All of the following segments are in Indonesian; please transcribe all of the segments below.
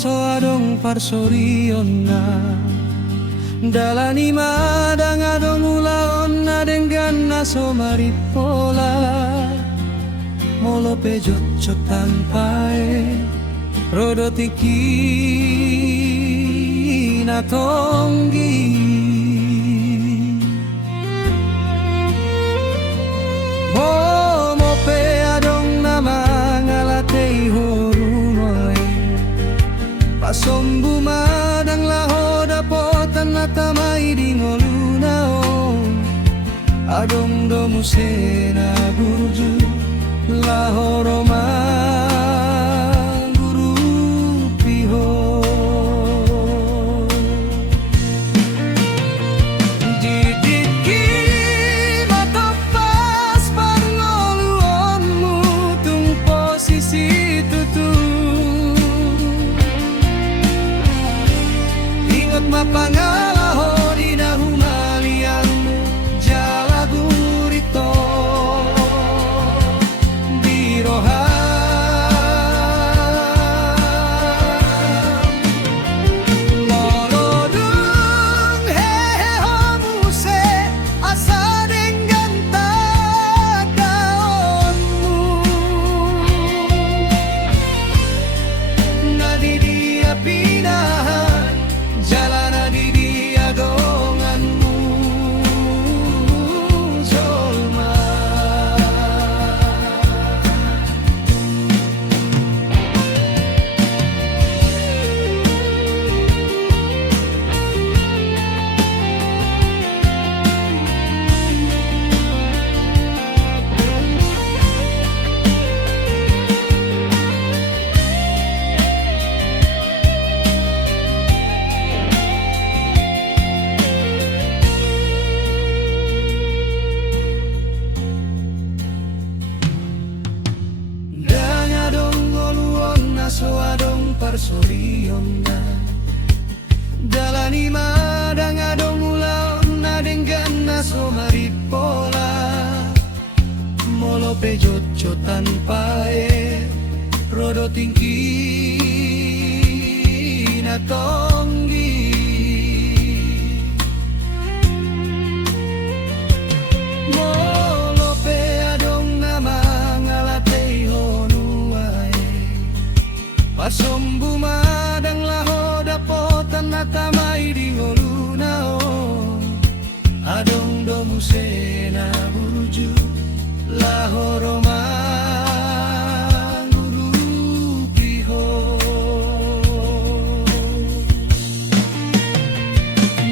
naso adong parsorion na dalani madang adong ulaon na dengan naso maripola molo pejot cotan pae rodo tiki na tonggi mo pe adong nama ngalatei horunoy pasombu madang laho dapotan na tamay di ngolunaon adong domu sena burju laho roma guru piho didiki matopas pangoluonmu tung posisi tutu ingat mapangalaho di nahumalianmu jala gurito so adong parsorion na dalani madang adong ulaon na dengan naso maripola molo pejot cotan pae rodo tingki na tonggi molo pe adong nama ngalatei honuai pasombu madang laho dapotan na tamay di ngolunaon adong domu sena buruju laho roma guru piho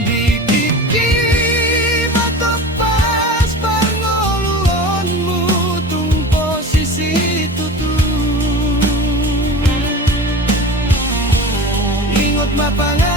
didiki matopas pangoluonmu tung posisi tutu ingot mapang